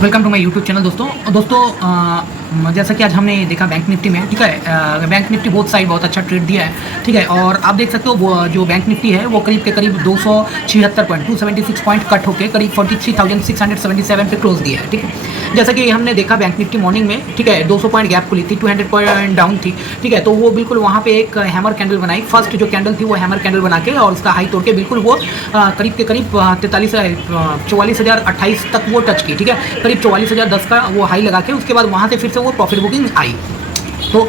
Welcome to my YouTube channel जैसा कि आज हमने देखा बैंक निफ्टी में, ठीक है। बैंक निफ्टी बोथ साइड बहुत अच्छा ट्रेड दिया है, ठीक है। और आप देख सकते हो वो जो बैंक निफ्टी है वो करीब के करीब 276 पॉइंट 276 पॉइंट कट होकर करीब 43,677 पे क्लोज दिया है, ठीक है। जैसा कि हमने देखा बैंक निफ्टी मॉर्निंग में, ठीक है, 200 पॉइंट गैप खुली थी, 200 पॉइंट डाउन थी, ठीक है। तो वो बिल्कुल वहाँ पे एक हैमर कैंडल बनाई, फर्स्ट जो कैंडल थी वो हैमर कैंडल बना के और उसका हाई तोड़ के बिल्कुल वो करीब के करीब 44,028 तक वो टच की, ठीक है। करीब 44,010 का वो हाई लगा के उसके बाद वहाँ से फिर से वो प्रॉफिट बुकिंग आई। तो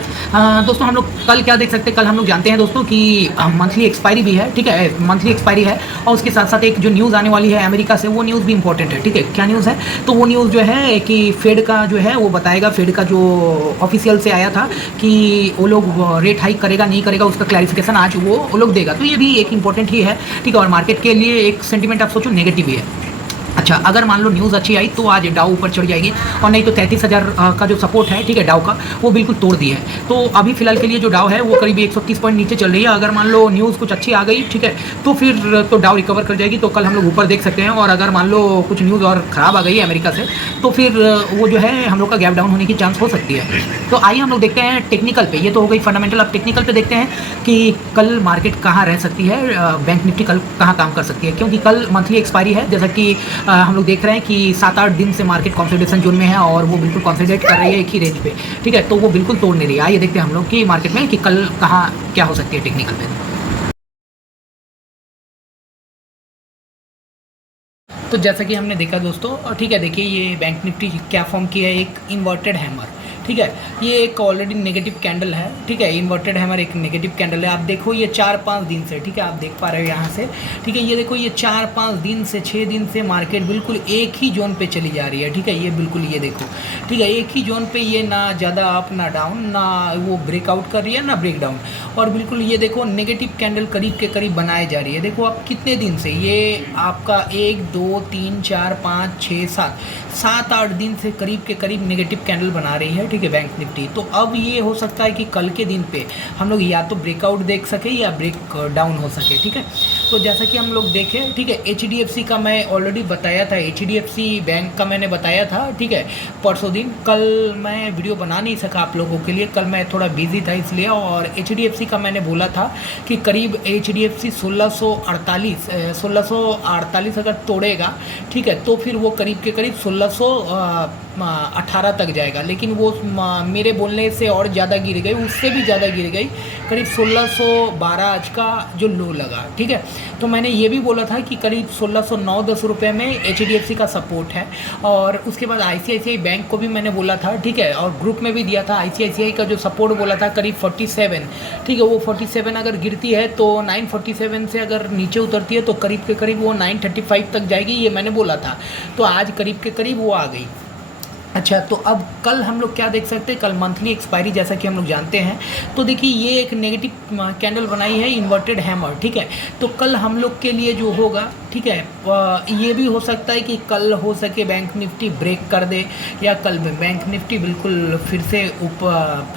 दोस्तों हम लोग कल क्या देख सकते हैं, कल हम लोग जानते हैं दोस्तों कि मंथली एक्सपायरी भी है, ठीक है, मंथली एक्सपायरी है। और उसके साथ साथ एक जो न्यूज़ आने वाली है अमेरिका से, वो न्यूज़ भी इंपॉर्टेंट है, ठीक है। क्या न्यूज़ है? तो वो न्यूज़ जो है कि फेड का जो है वो बताएगा, फेड का जो ऑफिशियल से आया था कि वो लोग रेट हाइक करेगा नहीं करेगा उसका क्लैरिफिकेशन आज वो लोग देगा। तो ये भी एक इंपॉर्टेंट ही है, ठीक है। और मार्केट के लिए एक सेंटीमेंट आप सोचो नेगेटिव ही है। अच्छा, अगर मान लो न्यूज़ अच्छी आई तो आज डाउ ऊपर चढ़ जाएगी, और नहीं तो 33,000 का जो सपोर्ट है, ठीक है, डाउ का, वो बिल्कुल तोड़ दिया है। तो अभी फिलहाल के लिए जो डाउ है वो करीब 130 पॉइंट नीचे चल रही है। अगर मान लो न्यूज़ कुछ अच्छी आ गई, ठीक है, तो फिर तो डाउ रिकवर कर जाएगी, तो कल हम लोग ऊपर देख सकते हैं। और अगर मान लो कुछ न्यूज़ और ख़राब आ गई है अमेरिका से, तो फिर वो जो है हम लोग का गैप डाउन होने की चांस हो सकती है। तो आइए हम लोग देखते हैं टेक्निकल पे, ये तो हो गई फंडामेंटल। अब टेक्निकल पे देखते हैं कि कल मार्केट कहाँ रह सकती है, बैंक निफ्टी कल कहाँ काम कर सकती है, क्योंकि कल मंथली एक्सपायरी है। जैसा कि हम लोग देख रहे हैं कि 7-8 दिन से मार्केट कंसोलिडेशन जोन में है और वो बिल्कुल कंसोलिडेट कर रही है एक ही रेंज पे, ठीक है। तो वो बिल्कुल तोड़ नहीं रही है। आइए देखते हैं हम लोग कि मार्केट में कि कल कहाँ क्या हो सकती है टेक्निकल पे। तो जैसा कि हमने देखा दोस्तों, और ठीक है, देखिए ये बैंक निफ्टी क्या फॉर्म की है, एक इन्वर्टेड हैमर, ठीक है। ये एक ऑलरेडी नेगेटिव कैंडल है, ठीक है। इन्वर्टेड हैमर एक नेगेटिव कैंडल है। आप देखो ये 4-5 दिन से, ठीक है, आप देख पा रहे हो यहाँ से, ठीक है। ये देखो ये 4-5 दिन से 6 दिन से मार्केट बिल्कुल एक ही जोन पे चली जा रही है, ठीक है। ये बिल्कुल ये देखो, ठीक है, एक ही जोन पे, ये ना ज़्यादा अप ना डाउन, ना वो ब्रेकआउट कर रही है ना ब्रेक डाउन। और बिल्कुल ये देखो नेगेटिव कैंडल करीब के करीब बनाए जा रही है। देखो आप कितने दिन से, ये आपका 1 2 3 4 5 6 7 8 दिन से करीब के करीब नेगेटिव कैंडल बना रही है, ठीक है, बैंक निफ्टी। तो अब ये हो सकता है कि कल के दिन पे हम लोग या तो ब्रेकआउट देख सके या ब्रेक डाउन हो सके, ठीक है। तो जैसा कि हम लोग देखें, ठीक है, HDFC का मैं ऑलरेडी बताया था, HDFC बैंक का मैंने बताया था, ठीक है, परसों दिन। कल मैं वीडियो बना नहीं सका आप लोगों के लिए, कल मैं थोड़ा बिजी था इसलिए। और HDFC का मैंने बोला था कि करीब HDFC 1648 अगर तोड़ेगा, ठीक है, तो फिर वो करीब के करीब 1618 तक जाएगा। लेकिन वो मेरे बोलने से और ज़्यादा गिर गई, उससे भी ज़्यादा गिर गई, करीब 1612 आज का जो लो लगा, ठीक है। तो मैंने ये भी बोला था कि करीब 1609-10 रुपये में HDFC का सपोर्ट है। और उसके बाद ICICI बैंक को भी मैंने बोला था, ठीक है, और ग्रुप में भी दिया था। ICICI का जो सपोर्ट बोला था करीब 47, ठीक है, वो 47 अगर गिरती है तो 947 से अगर नीचे उतरती है तो करीब के करीब वो 935 तक जाएगी, ये मैंने बोला था। तो आज करीब के करीब वो आ गई। अच्छा, तो अब कल हम लोग क्या देख सकते हैं, कल मंथली एक्सपायरी जैसा कि हम लोग जानते हैं। तो देखिए ये एक नेगेटिव कैंडल बनाई है, इन्वर्टेड हैमर, ठीक है। तो कल हम लोग के लिए जो होगा, ठीक है, ये भी हो सकता है कि कल हो सके बैंक निफ्टी ब्रेक कर दे, या कल बैंक निफ्टी बिल्कुल फिर से ऊपर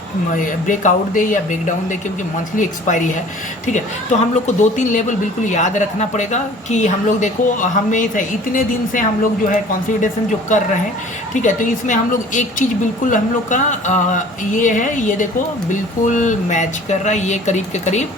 ब्रेकआउट दे या ब्रेक डाउन दे, क्योंकि मंथली एक्सपायरी है, ठीक है। तो हम लोग को 2-3 लेवल बिल्कुल याद रखना पड़ेगा कि हम लोग देखो हमें इतने दिन से हम लोग जो है कंसोलिडेशन जो कर रहे हैं, ठीक है। तो इसमें हम लोग एक चीज़ बिल्कुल हम लोग का ये है, ये देखो बिल्कुल मैच कर रहा है, ये करीब के करीब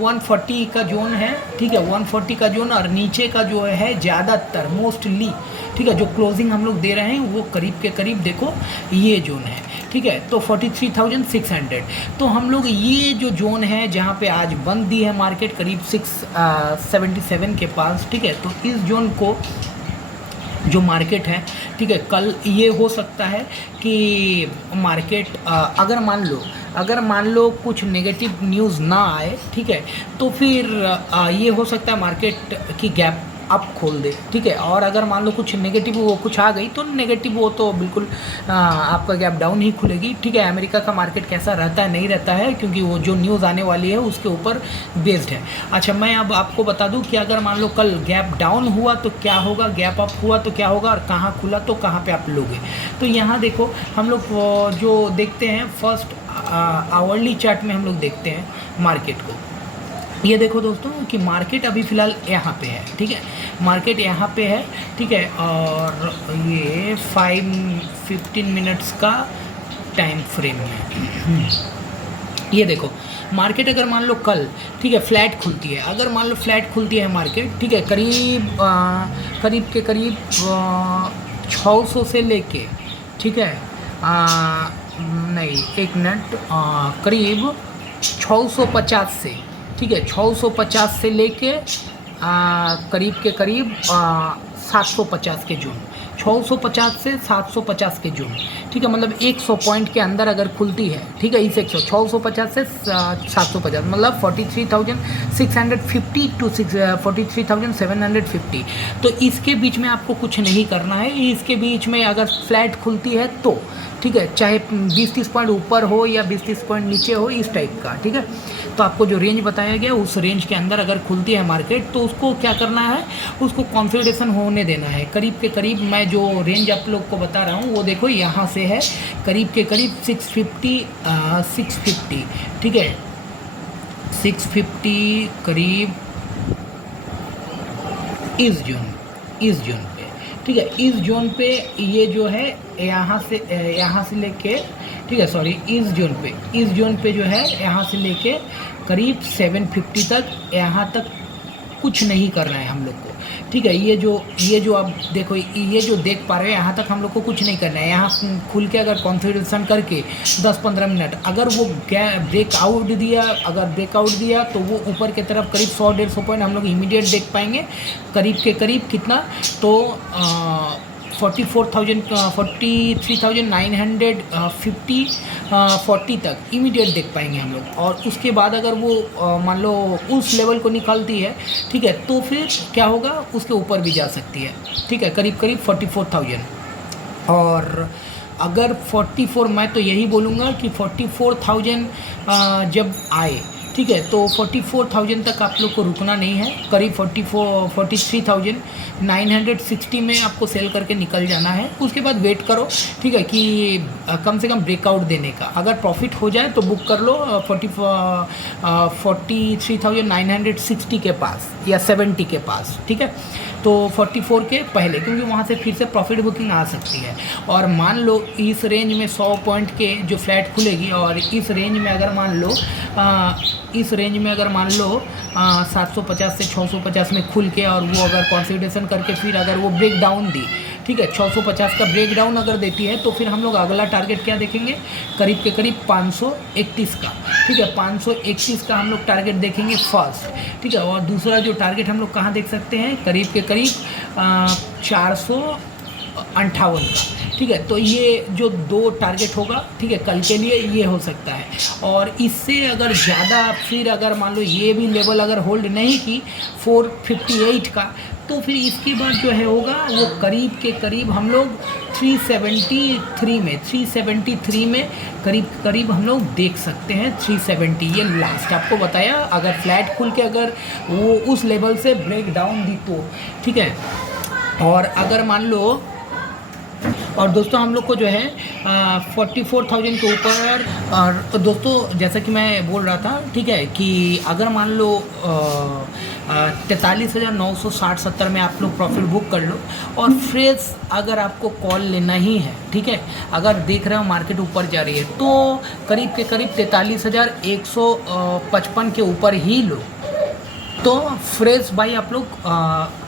140 का जोन है, ठीक है, 140 का जोन। और नीचे का जो है ज़्यादातर मोस्टली, ठीक है, जो क्लोजिंग हम लोग दे रहे हैं वो करीब के करीब देखो ये जोन है, ठीक है। तो 43,600, तो हम लोग ये जो जोन है जहाँ पे आज बंद दी है मार्केट करीब 677 के पास, ठीक है। तो इस जोन को जो मार्केट है, ठीक है, कल ये हो सकता है कि मार्केट अगर मान लो कुछ नेगेटिव न्यूज़ ना आए, ठीक है, तो फिर ये हो सकता है मार्केट की गैप अप खोल दे, ठीक है। और अगर मान लो कुछ नेगेटिव वो कुछ आ गई तो नेगेटिव वो तो बिल्कुल आपका गैप डाउन ही खुलेगी, ठीक है। अमेरिका का मार्केट कैसा रहता है नहीं रहता है, क्योंकि वो जो न्यूज़ आने वाली है उसके ऊपर बेस्ड है। अच्छा, मैं अब आपको बता दूं कि अगर मान लो कल गैप डाउन हुआ तो क्या होगा, गैप अप हुआ तो क्या होगा, और कहाँ खुला तो कहाँ पे आप लोगे। तो यहाँ देखो हम लोग जो देखते हैं फर्स्ट आवरली चार्ट में हम लोग देखते हैं मार्केट को। ये देखो दोस्तों कि मार्केट अभी फ़िलहाल यहाँ पे है, ठीक है। मार्केट यहाँ पे है, ठीक है। और ये 5-15 मिनट्स का टाइम फ्रेम है। ये देखो मार्केट अगर मान लो कल, ठीक है, फ्लैट खुलती है, अगर मान लो फ्लैट खुलती है मार्केट, ठीक है, करीब के करीब 600 से लेके, ठीक है, नहीं एक मिनट, करीब 650 से, ठीक है, 650 से लेके करीब के करीब 750 के जोन, 650 से 750 के जोन, ठीक है, मतलब 100 पॉइंट के अंदर अगर खुलती है, ठीक है, इस 650 से 750 मतलब 43,650 टू 43,750। तो इसके बीच में आपको कुछ नहीं करना है। इसके बीच में अगर फ्लैट खुलती है तो, ठीक है, चाहे 20-30 पॉइंट ऊपर हो या 20-30 पॉइंट नीचे हो, इस टाइप का, ठीक है। तो आपको जो रेंज बताया गया उस रेंज के अंदर अगर खुलती है मार्केट तो उसको क्या करना है, उसको कंसोलिडेशन होने देना है। करीब के करीब मैं जो रेंज आप लोग को बता रहा हूँ वो देखो यहाँ से है करीब के करीब 650, ठीक है, 650 करीब इस जोन पे, ठीक है, इस जोन पे ये जो है यहाँ से लेके, ठीक है, सॉरी, इस जोन पे जो है यहाँ से लेके करीब 750 तक, यहाँ तक कुछ नहीं करना है हम लोग को, ठीक है। ये जो आप देखो, ये जो देख पा रहे हैं यहाँ तक हम लोग को कुछ नहीं करना है। यहाँ खुल के अगर कंसोलिडेशन करके 10-15 मिनट अगर वो ब्रेकआउट दिया तो वो ऊपर की तरफ करीब 100-150 पॉइंट हम लोग इमीडिएट देख पाएंगे। करीब के करीब कितना, तो 43,950 40 तक इमीडिएट देख पाएंगे हम लोग। और उसके बाद अगर वो मान लो उस लेवल को निकालती है, ठीक है, तो फिर क्या होगा, उसके ऊपर भी जा सकती है, ठीक है, करीब 44,000। और अगर 44, मैं तो यही बोलूँगा कि 44,000 जब आए, ठीक है, तो 44,000 तक आप लोग को रुकना नहीं है। करीब 43,960 में आपको सेल करके निकल जाना है। उसके बाद वेट करो, ठीक है, कि कम से कम ब्रेकआउट देने का। अगर प्रॉफिट हो जाए तो बुक कर लो 43,960 के पास या 70 के पास, ठीक है, तो 44 के पहले, क्योंकि वहाँ से फिर से प्रॉफिट बुकिंग आ सकती है। और मान लो इस रेंज में 100 पॉइंट के जो फ्लैट खुलेगी, और इस रेंज में अगर मान लो 750 से 650 में खुल के, और वो अगर कंसोलिडेशन करके फिर अगर वो ब्रेक डाउन दी, ठीक है, 650 का ब्रेक डाउन अगर देती है, तो फिर हम लोग अगला टारगेट क्या देखेंगे, करीब के करीब 531 का, ठीक है, 531 का हम लोग टारगेट देखेंगे फर्स्ट, ठीक है। और दूसरा जो टारगेट हम लोग कहाँ देख सकते हैं, करीब के करीब 458 का, ठीक है। तो ये जो 2 टारगेट होगा, ठीक है, कल के लिए ये हो सकता है। और इससे अगर ज़्यादा फिर अगर मान लो ये भी लेवल अगर होल्ड नहीं की 458 का, तो फिर इसके बाद जो है होगा वो करीब के करीब हम लोग 373 में करीब हम लोग देख सकते हैं। 370 ये लास्ट आपको बताया। अगर फ्लैट खुल के अगर वो उस लेवल से ब्रेक डाउन दी तो, ठीक है। और अगर मान लो, और दोस्तों हम लोग को जो है 44,000 के ऊपर, और दोस्तों जैसा कि मैं बोल रहा था, ठीक है, कि अगर मान लो 43,960-70 में आप लोग प्रॉफिट बुक कर लो। और फ्रेश अगर आपको कॉल लेना ही है, ठीक है, अगर देख रहे हो मार्केट ऊपर जा रही है, तो करीब के करीब 43,155 के ऊपर ही लो। तो फ्रेश बाई आप लोग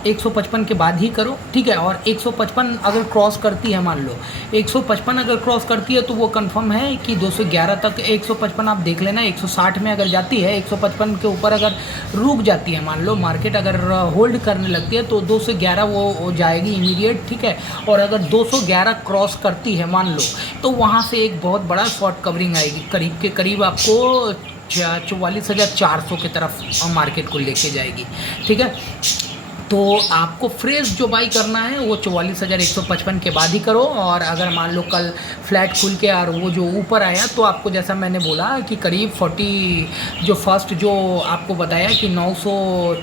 155 के बाद ही करो, ठीक है। और 155 अगर क्रॉस करती है, मान लो 155 अगर क्रॉस करती है, तो वो कंफर्म है कि 211 तक 155 आप देख लेना। 160 में अगर जाती है, 155 के ऊपर अगर रुक जाती है, मान लो मार्केट अगर होल्ड करने लगती है, तो 211 वो जाएगी इमीडिएट, ठीक है। और अगर 211 क्रॉस करती है मान लो, तो वहाँ से एक बहुत बड़ा शॉर्ट कवरिंग आएगी, करीब के करीब आपको 44,400 की तरफ मार्केट को लेके जाएगी, ठीक है। तो आपको फ्रेश जो बाई करना है वो 44,155 के बाद ही करो। और अगर मान लो कल फ्लैट खुल के और वो जो ऊपर आया, तो आपको जैसा मैंने बोला कि करीब 40 जो फर्स्ट जो आपको बताया कि 900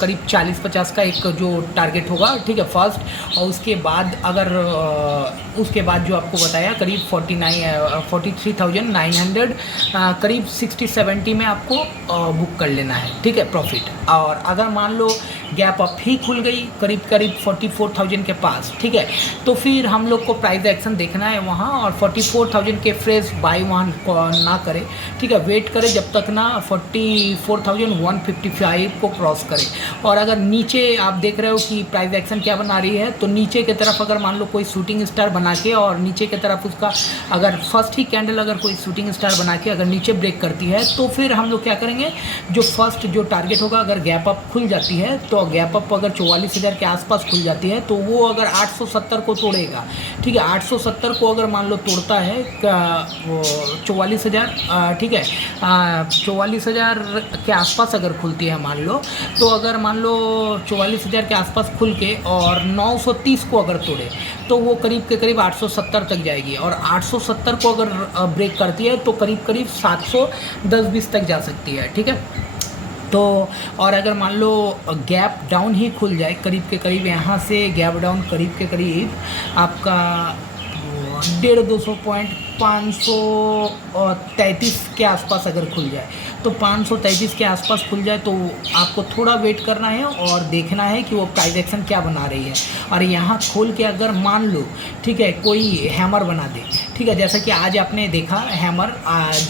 करीब 40-50 का एक जो टारगेट होगा, ठीक है, फर्स्ट। और उसके बाद अगर उसके बाद जो आपको बताया करीब 43,900 करीब 60-70 में आपको बुक कर लेना है, ठीक है, प्रॉफिट। और अगर मान लो गैप अप ही खुल गई करीब करीब 44,000 के पास, ठीक है। तो फिर हम लोग को प्राइस एक्शन देखना है वहाँ, और 44,000 के फ्रेश बाई वहाँ ना करे, ठीक है। वेट करे जब तक ना 44,155 को क्रॉस करे। और अगर नीचे आप देख रहे हो कि प्राइस एक्शन क्या बना रही है, तो नीचे की तरफ अगर मान लो कोई शूटिंग स्टार बना के, और नीचे की तरफ उसका अगर फर्स्ट ही कैंडल अगर कोई शूटिंग स्टार बना के अगर नीचे ब्रेक करती है, तो फिर हम लोग क्या करेंगे, जो फर्स्ट जो टारगेट होगा, अगर गैप अप खुल जाती है, तो गैप अप अगर 44,000 के आसपास खुल जाती है, तो वो अगर 870 को तोड़ेगा, ठीक है। 870 को अगर मान लो तोड़ता है वो 44,000, ठीक है, 44,000 के आसपास अगर खुलती है मान लो, तो अगर मान लो 44,000 के आसपास खुल के और 930 को अगर तोड़े, तो वो करीब के करीब 870 तक जाएगी। और 870 को अगर ब्रेक करती है, तो करीब करीब 710-20 तक जा सकती है, ठीक है। तो और अगर मान लो गैप डाउन ही खुल जाए, करीब के करीब यहाँ से गैप डाउन करीब के करीब आपका 150-200 पॉइंट 533 के आसपास अगर खुल जाए, तो 533 के आसपास खुल जाए, तो आपको थोड़ा वेट करना है और देखना है कि वो प्राइस एक्शन क्या बना रही है। और यहाँ खोल के अगर मान लो, ठीक है, कोई हैमर बना दे, ठीक है, जैसा कि आज आपने देखा हैमर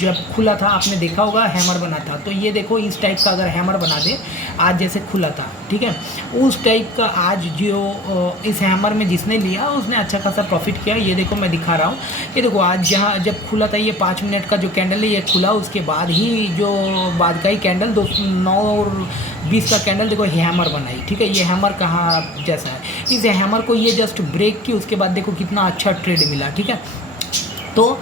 जब खुला था, आपने देखा होगा हैमर बना था, तो ये देखो इस टाइप का अगर हैमर बना दे आज जैसे खुला था, ठीक है, उस टाइप का आज जो इस हैमर में जिसने लिया उसने अच्छा खासा प्रॉफिट किया। ये देखो मैं दिखा रहा हूँ, ये देखो आज जहाँ जब खुला था, ये 5 मिनट का जो कैंडल है ये खुला, उसके बाद ही जो बाद का ही कैंडल 9:20 का कैंडल देखो हैमर बनाई, ठीक है। ये हैमर कहाँ जैसा है, इस हैमर को ये जस्ट ब्रेक की, उसके बाद देखो कितना अच्छा ट्रेड मिला, ठीक है। तो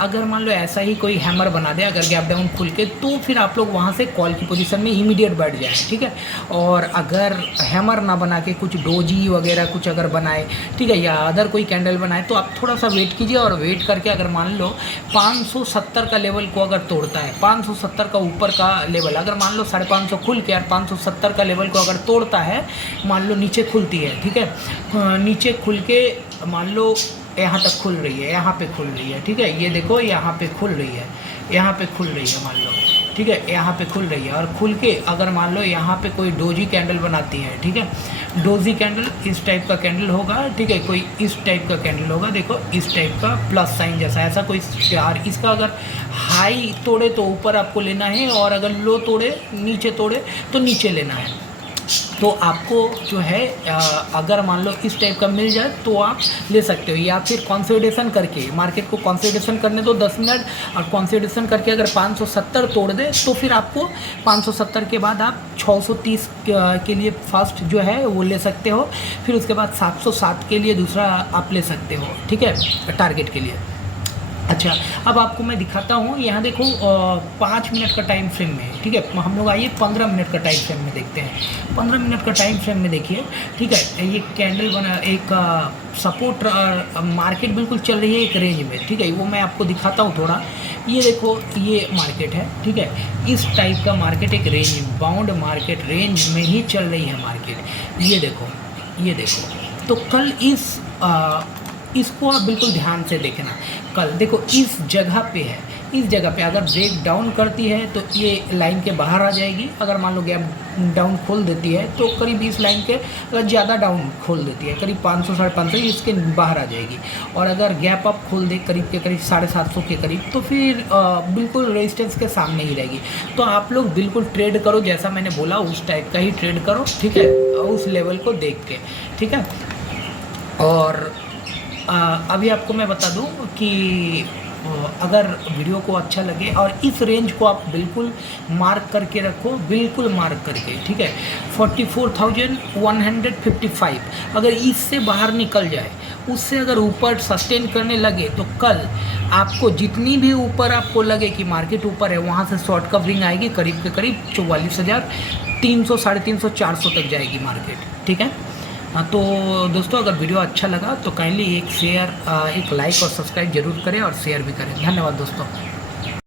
अगर मान लो ऐसा ही कोई हैमर बना दे अगर गैप डाउन खुल के, तो फिर आप लोग वहाँ से कॉल की पोजीशन में इमीडिएट बैठ जाए, ठीक है। और अगर हैमर ना बना के कुछ डोजी वगैरह कुछ अगर बनाए, ठीक है, या अदर कोई कैंडल बनाए, तो आप थोड़ा सा वेट कीजिए। और वेट करके अगर मान लो 570 का लेवल को अगर तोड़ता है, 570 का ऊपर का लेवल अगर मान लो 550 खुल के और 570 का लेवल को अगर तोड़ता है, मान लो नीचे खुलती है, ठीक है, नीचे खुल के मान लो यहाँ तक खुल रही है, यहाँ पे खुल रही है, ठीक है, ये देखो यहाँ पे खुल रही है, यहाँ पे खुल रही है मान लो, ठीक है, यहाँ पे खुल रही है। और खुल के अगर मान लो यहाँ पे कोई डोजी कैंडल बनाती है, ठीक है, डोजी कैंडल इस टाइप का कैंडल होगा, ठीक है, कोई इस टाइप का कैंडल होगा, देखो इस टाइप का प्लस साइन जैसा, ऐसा कोई यार, इसका अगर हाई तोड़े तो ऊपर आपको लेना है, और अगर लो तोड़े नीचे तोड़े तो नीचे लेना है। तो आपको जो है अगर मान लो इस टाइप का मिल जाए तो आप ले सकते हो, या फिर कंसोलिडेशन करके मार्केट को कंसोलिडेशन करने दो 10 मिनट, और कंसोलिडेशन करके अगर 570 तोड़ दे, तो फिर आपको 570 के बाद आप 630 के लिए फर्स्ट जो है वो ले सकते हो, फिर उसके बाद 707 के लिए दूसरा आप ले सकते हो, ठीक है, टारगेट के लिए। अच्छा, अब आपको मैं दिखाता हूँ, यहाँ देखो 5 मिनट का टाइम फ्रेम में, ठीक है, हम लोग आइए 15 मिनट का टाइम फ्रेम में देखते हैं। 15 मिनट का टाइम फ्रेम में देखिए, ठीक है, ये कैंडल बना एक सपोर्ट, मार्केट बिल्कुल चल रही है एक रेंज में, ठीक है, वो मैं आपको दिखाता हूँ थोड़ा। ये देखो ये मार्केट है, ठीक है, इस टाइप का मार्केट एक रेंज बाउंड मार्केट रेंज में ही चल रही है मार्केट। ये देखो, ये देखो, तो कल इसको आप बिल्कुल ध्यान से देखना। कल देखो इस जगह पे है, इस जगह पे अगर ब्रेक डाउन करती है तो ये लाइन के बाहर आ जाएगी। अगर मान लो गैप डाउन खोल देती है तो करीब इस लाइन के, अगर ज़्यादा डाउन खोल देती है करीब 500-550 इसके बाहर आ जाएगी। और अगर गैप अप खोल दे करीब के करीब 750 के करीब, तो फिर बिल्कुल रेजिस्टेंस के सामने ही रहेगी। तो आप लोग बिल्कुल ट्रेड करो जैसा मैंने बोला, उस टाइप का ही ट्रेड करो, ठीक है, उस लेवल को देख के, ठीक है। और अभी आपको मैं बता दूं कि अगर वीडियो को अच्छा लगे, और इस रेंज को आप बिल्कुल मार्क करके रखो, बिल्कुल मार्क करके, ठीक है, 44,155 अगर इससे बाहर निकल जाए, उससे अगर ऊपर सस्टेन करने लगे, तो कल आपको जितनी भी ऊपर आपको लगे कि मार्केट ऊपर है, वहाँ से शॉर्ट कवरिंग आएगी, करीब के करीब 44,300, 350, 400 तक जाएगी मार्केट, ठीक है। तो दोस्तों अगर वीडियो अच्छा लगा तो काइंडली एक शेयर, एक लाइक और सब्सक्राइब जरूर करें, और शेयर भी करें। धन्यवाद दोस्तों।